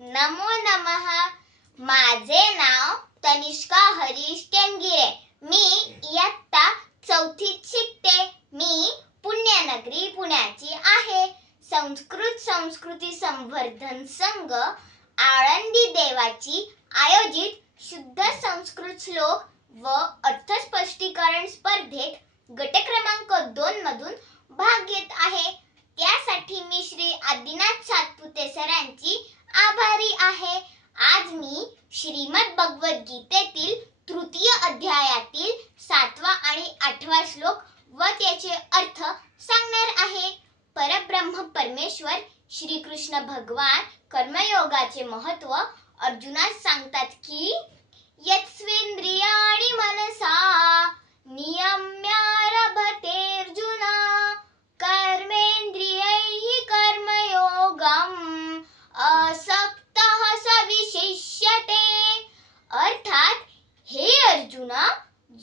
नमो नमः. माझे नाव तनिष्का हरीश टेंगिरे मी इयत्ता चौथीत शिकते. मी पुण्यनगरी पुण्याची आहे. संस्कृत संस्कृती संवर्धन संघ आळंदी देवाची आयोजित शुद्ध संस्कृत श्लोक व अर्थस्पष्टीकरण स्पर्धेत गट क्रमांक दोन मधून भाग घेत आहे. त्यासाठी मी श्री आदिनाथ सातपुते सरांची आभारी आहे. आज मी श्रीमद भगवद्गीतेतील तृतीय अध्यायातील सातवा आणि आठवा श्लोक व त्याचे अर्थ सांगणार आहे. परब्रह्म परमेश्वर श्रीकृष्ण भगवान कर्मयोगाचे महत्त्व अर्जुनास सांगतात की यत्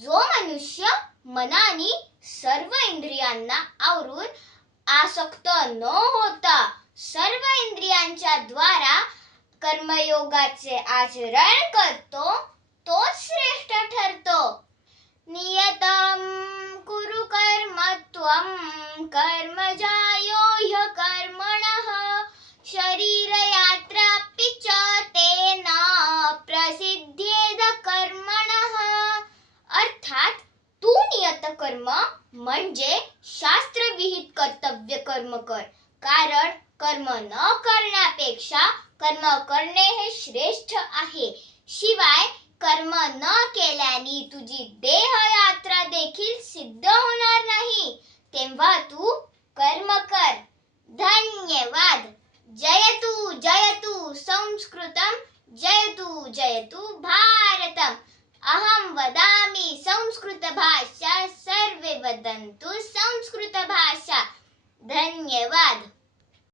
जो मनुष्य मनाने सर्व इंद्रियांना आवरून आसक्त न होता सर्व इंद्रियांच्या द्वारा कर्मयोगाचे आचरण करतो तोच श्रेष्ठ ठरतो. नियतम कुरु कर्म कर्म कर्म म्हणजे शास्त्रविहित कर्तव्य कर्म कर. कारण कर्म न करण्यापेक्षा कर्म करणे हे श्रेष्ठ आहे. शिवाय कर्म न केल्याने तुझी देह यात्रा देखील सिद्ध होणार नाही. तेव्हा तू कर्म कर. धन्यवाद. जयतु जयतु संस्कृतम. जयतु जयतु भा अहं वदामि संस्कृतभाषा सर्वे वदन्तु संस्कृतभाषा। धन्यवाद।